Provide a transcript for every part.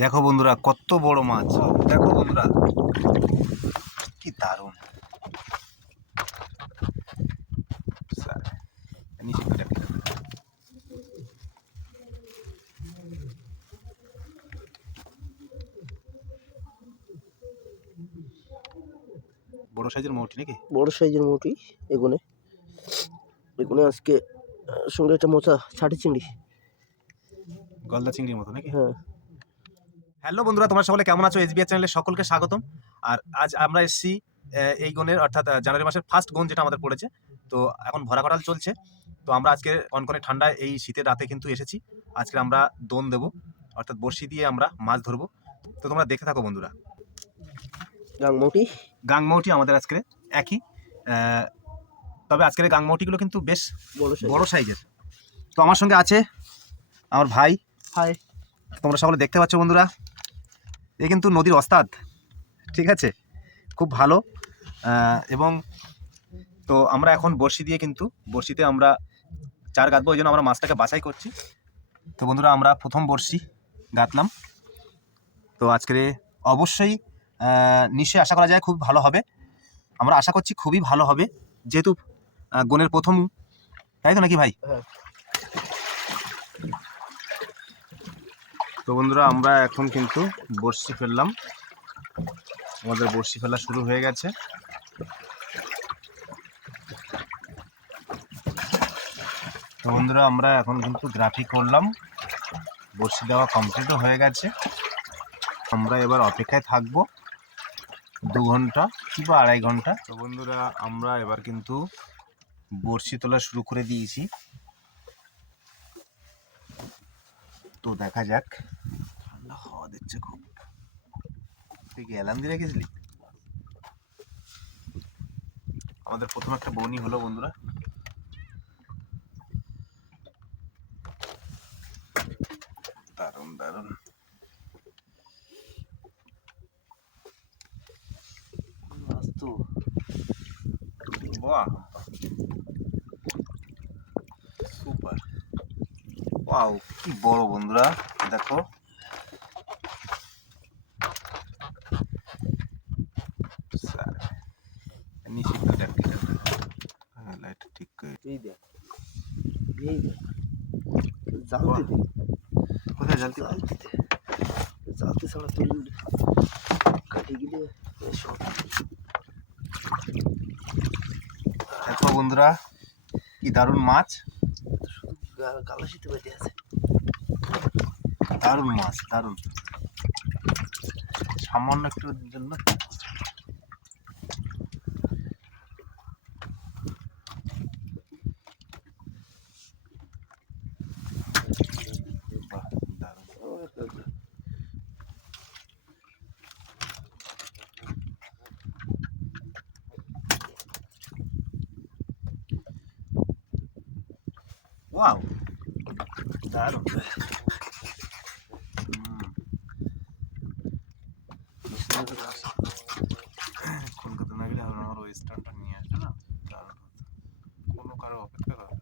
দেখো বন্ধুরা কত বড় মাছ। দেখো বন্ধুরা কি দারুণ। বড় সাইজের মৌটি নাকি? বড় সাইজের মৌটি এগুনে। এগুনে আজকে সঙ্গে একটা মোচা ছাটি চিংড়ি। গলদা চিংড়ির মতো নাকি? হ্যাঁ। হ্যালো বন্ধুরা তোমরা সকলে কেমন আছো? এসবিআর চ্যানেলে সকলকে স্বাগতম। আর আজ আমরা এসেছি এই গনের অর্থাৎ জানুয়ারি মাসের ফার্স্ট গন যেটা আমাদের পড়েছে। তো এখন ভরা কটাল চলছে। তো আমরা আজকে কনকনে ঠান্ডায় এই শীতের রাতে কিন্তু এসেছি। আজকে আমরা দোন দেবো অর্থাৎ বড়শি দিয়ে আমরা মাছ ধরবো। তো তোমরা দেখে থাকো বন্ধুরা। গাংমৌটি গাংমৌটি আমাদের আজকে একই। তবে আজকের গাংমৌটিগুলো কিন্তু বেশ বড় সাইজ বড় সাইজের। তো আমার সঙ্গে আছে আমার ভাই। হাই। তোমরা সকলে দেখতে পাচ্ছ বন্ধুরা। এ কিন্তু নদীর অস্তাদ। ঠিক আছে? খুব ভালো। এবং তো আমরা এখন বড়শি দিয়ে কিন্তু, বড়শিতে আমরা চার গাঁথবো, ওই জন্য আমরা মাছটাকে বাছাই করছি। তো বন্ধুরা, আমরা প্রথম বড়শি গাঁথলাম। তো আজকের অবশ্যই নিশ্চয়ই আশা করা যায় খুব ভালো হবে। আমরা আশা করছি খুবই ভালো হবে, যেহেতু গনের প্রথম, তাই তো নাকি ভাই? হ্যাঁ। তো বন্ধুরা, আমরা এখন কিন্তু বড়শি ফেললাম। আমাদের বড়শি ফেলা শুরু হয়ে গেছে। তো বন্ধুরা, আমরা এখন কিন্তু গ্রাফিক করলাম। বড়শি দেওয়া কমপ্লিটও হয়ে গেছে। আমরা এবার অপেক্ষায় থাকব দু ঘণ্টা কিংবা আড়াই ঘণ্টা। তো বন্ধুরা, আমরা এবার কিন্তু বড়শি তোলা শুরু করে দিয়েছি। তো দেখা যাক। ঠান্ডা হাওয়া দিচ্ছে খুব। তুই কি অ্যালার্ম দিয়ে রেখেছিলি? আমাদের প্রথম একটা বনি হলো বন্ধুরা। দারুণ দারুণ। বাহ। ওয়াও কি বড় বন্ধুরা দেখো। নিচে একটু দেখ? হ্যাঁ লাইট ঠিক করে এই দেখ এই দেখ জালতে দে। কোথায় জ্বালতে জালতে দে। জালতে ছাড়া তুল কাটে গেলে সব। দেখো বন্ধুরা কি দারুণ মাছ। গালা শীতে বেঁধে আছে দারুণ মাছ দারুণ। সামান্য একটু জন্য বাহ, দারুণ। ওয়াও দারুণ হুম। কলকাতা না গেলে আমার আমার ওয়েস্টার্নটা নিয়ে আসবে না দারুণ হতো। কোনো কারও অপেক্ষা করে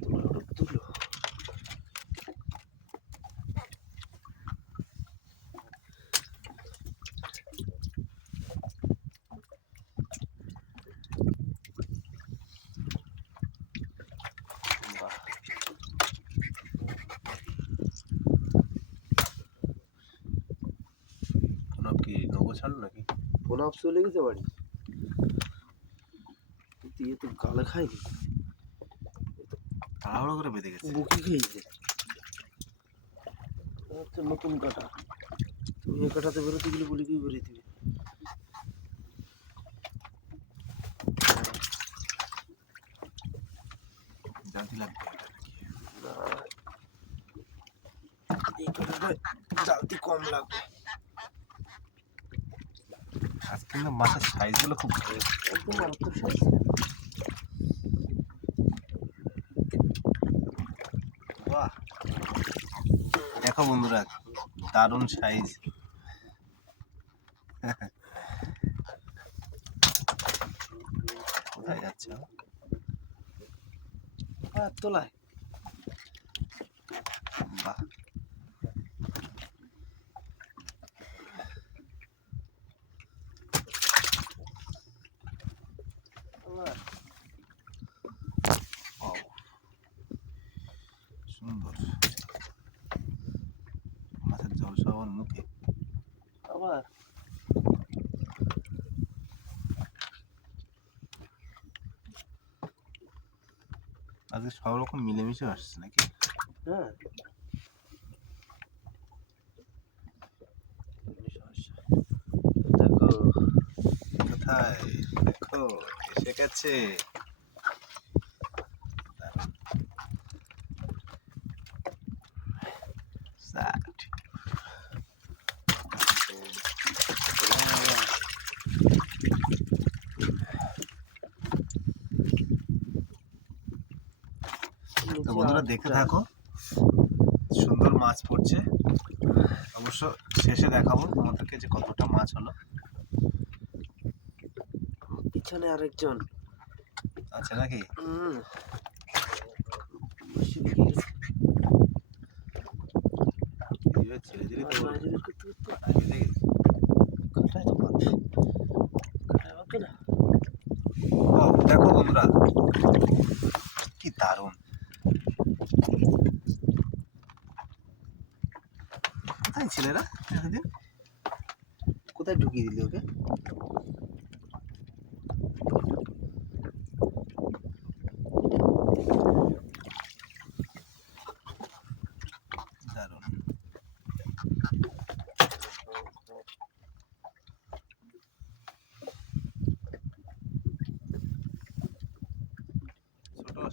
তুলো তুলো বাহ কোনো কি নৌকো? নাকি প্রণাম চলে গেছে বাড়ি দিয়ে তো গালে খাইনি তাড়াহুড়ো করে বেঁধে গেছে। বুকি খেয়েছে। হচ্ছে নতুন কাটা। তুমি এই কাটাতে বেরোতে গেলে বলি কি বেরিয়ে দিবে। জানতে লাগবে এই কাটাটা কম লাগবে। আজকে কিন্তু মাছের সাইজগুলো খুব দেখো বন্ধুরা দারুণ সাইজ কোথায় যাচ্ছে? তোলায়। বাহ। আজকে সব রকম মিলেমিশে আসছে নাকি? হ্যাঁ। দেখো কোথায়? দেখো এসে গেছে দারুণ। ষাট। তো বন্ধুরা দেখতে থাকো। সুন্দর মাছ পড়ছে। অবশ্য শেষে দেখাবো তোমাদেরকে যে কতটা মাছ হলো। পিছনে আরেকজন। আচ্ছা নাকি? ছেড়ে দিলে দেখে দেখো বন্ধুরা কি দারুণ কোথায় ছেলেরা এতদিন কোথায় ঢুকিয়ে দিলি ওকে?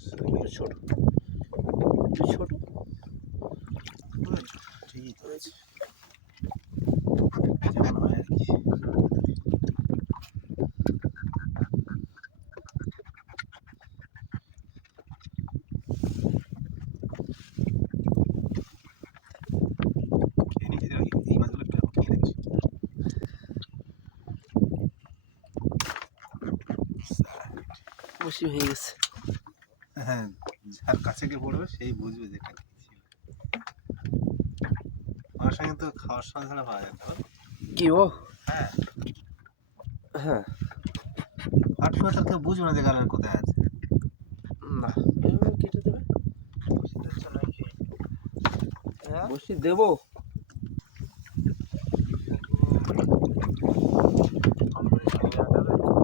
ছোট ছোট ছোট পুরো ছোট, ঠিকই তো আছে যেমন হয় আর কি খেয়ে নিয়েছি দেখো, এই মাছগুলো একটু এখন খেয়ে নিচ্ছি বসি হয়ে গেছে। হ্যাঁ যার কাছে গিয়ে পড়বে সেই বুঝবে যে আমার সঙ্গে তো খাওয়ার সময় ছাড়া পাওয়া যেত কি ও? হ্যাঁ। হ্যাঁ। আট তার কেউ বুঝবে না যে গালের কোথায় আছে? না। কেটে দেবে? বসি দেবো।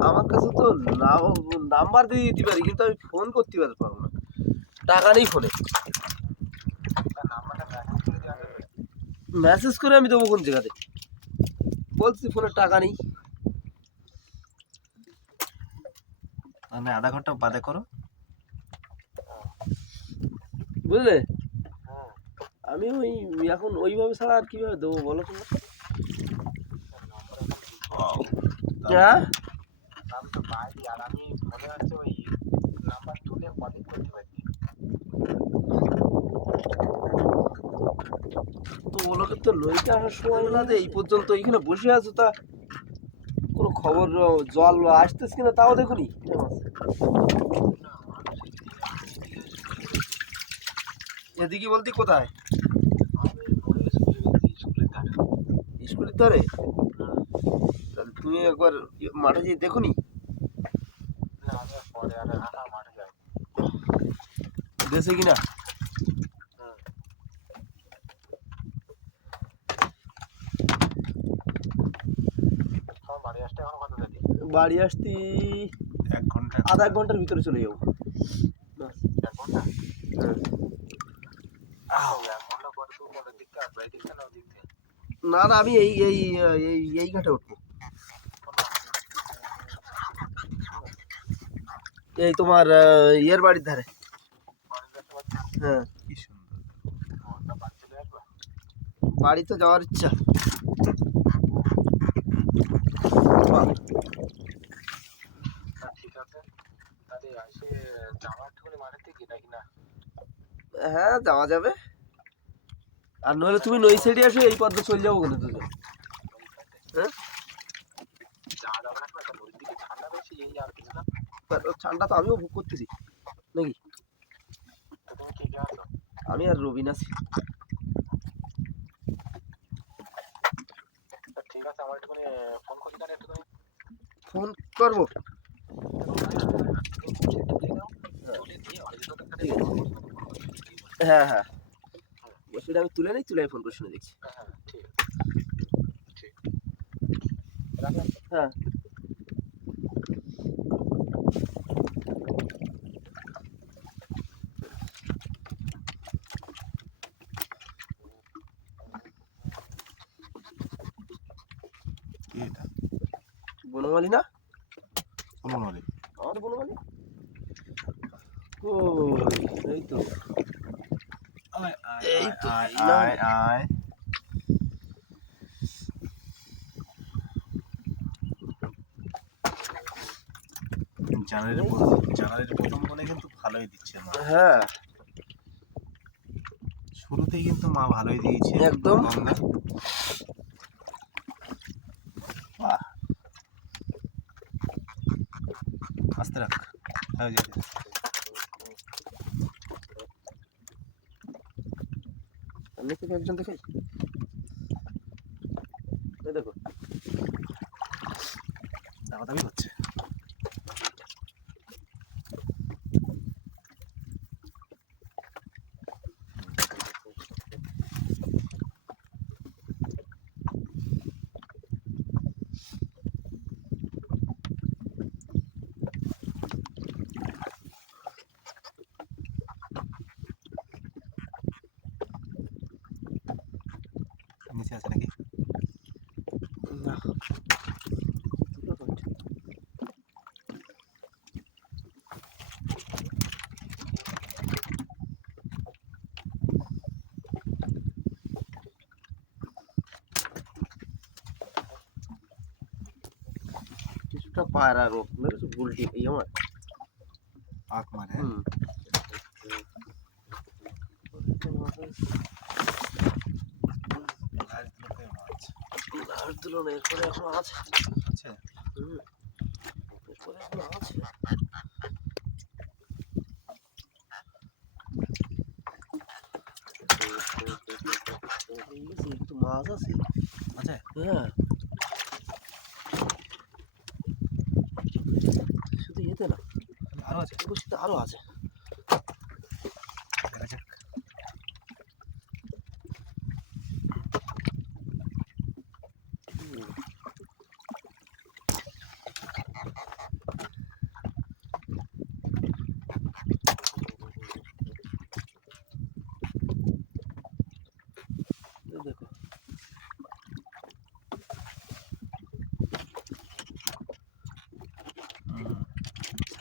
আমার কাছে তো নাম্বার দিয়ে দিতে পারি কিন্তু আমি ফোন করতে পারতে পারব না। টাকা নেই ফোনে মেসেজ করে আমি দেবো কোন জায়গাতে? বলছি ফোনে টাকা নেই। মানে আধা ঘণ্টা বাদে করো। বুঝলে? আমি ওই এখন ওইভাবে ছাড়া আর কীভাবে দেবো বলো তো? হ্যাঁ? তো ওগুলোকে তো নইতে আসার সময় না এই পর্যন্ত এইখানে বসে আছো তা। কোনো খবর, জল আসতেছে কিনা তাও দেখুনি? এদিকে বলতে কোথায়? স্কুলের ধারে? তুমি একবার মাঠে যেয়ে দেখুনি। গেছে কিনা? বাড়ি আসতে এক ঘণ্টা। আধা এক ঘণ্টার ভিতরে চলে যাব। না না আমি এই এই এই এই ঘাটে উঠবো। এই তোমার ইয়ের বাড়ির ধারে। হ্যাঁ। কি সুন্দর। বাড়িতে যাওয়ার ইচ্ছা। হ্যাঁ যাওয়া যাবে। আর নইলে তুমি নই সাইডে আসো এই পথে চলে যাব কিন্তু দুজন হ্যাঁ? তা- ঠান্ডা তো আমিও ভোগ করতেছি। নাকি? আমি আর রবিন আছি। ফোন করব। হ্যাঁ হ্যাঁ। সেটা আমি তুলে নিই তুলে ফোন করে শুনে দেখছি। হ্যাঁ কি এটা বনমালি না বনমালী। আমাদের বনমালি? ও এই তো। এই তো, আয়। আয় আয়। জানুয়ারির প্রথম জানুয়ারির প্রথম কিন্তু ভালোই দিচ্ছে মা। হ্যাঁ। শুরুতেই কিন্তু মা ভালোই দিয়েছে একদম। গঙ্গা। বাহ আস্তে রাখ। হয়ে যাবে আমি কি একজন দেখাই এই দেখো। দাবা দাবি হচ্ছে। নিচে আছে নাকি না দুটো point। কিছুটা পায়রা রোগ মেরেছে গুলটি এই আমার পাক মারে হুম আর দিল না এরপরে এখন আছে। আচ্ছা হুম। এরপরে এখন আছে। একটু মাছ আছে। আচ্ছা হ্যাঁ। শুধু এতে না আরও আছে? বসিতে আরও আছে দেখা যাক হুম। এই দেখো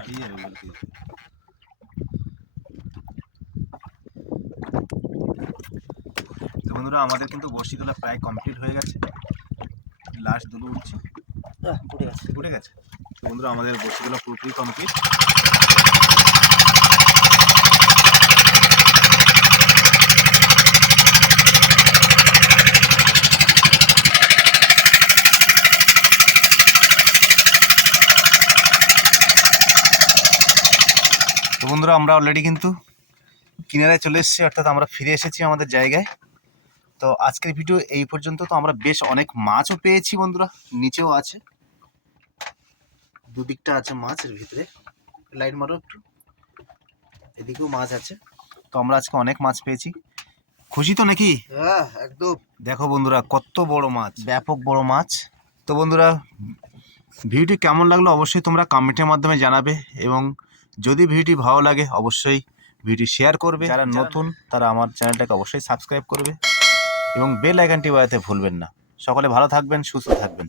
হুম, যাবে তো বন্ধুরা আমাদের কিন্তু বর্ষিতলা তোলা প্রায় কমপ্লিট হয়ে গেছে। লাস্ট দুটো উঠছে। উঠে গেছে। উঠে গেছে। তো বন্ধুরা আমাদের বর্ষিতলা তোলা পুরোপুরি কমপ্লিট বন্ধুরা আমরা অলরেডি কিন্তু কিনারায় চলে এসেছি অর্থাৎ আমরা ফিরে এসেছি আমাদের জায়গায়। তো আজকের ভিডিও এই পর্যন্ত। তো আমরা বেশ অনেক মাছও পেয়েছি বন্ধুরা নিচেও আছে। দুদিকটা আছে মাছের ভিতরে। লাইট মারো একটু। এদিকেও মাছ আছে। তো আমরা আজকে অনেক মাছ পেয়েছি। খুশি তো নাকি? হ্যাঁ একদম। দেখো বন্ধুরা কত বড় মাছ। ব্যাপক বড় মাছ। তো বন্ধুরা ভিডিওটি কেমন লাগল অবশ্যই তোমরা কমেন্টের মাধ্যমে জানাবে এবং যদি ভিডিওটি ভালো লাগে অবশ্যই ভিডিও শেয়ার করবে। যারা নতুন তারা আমার চ্যানেলটাকে অবশ্যই সাবস্ক্রাইব করবে। এবং বেল আইকনটি বাজাতে ভুলবেন না। সকলে ভালো থাকবেন সুস্থ থাকবেন।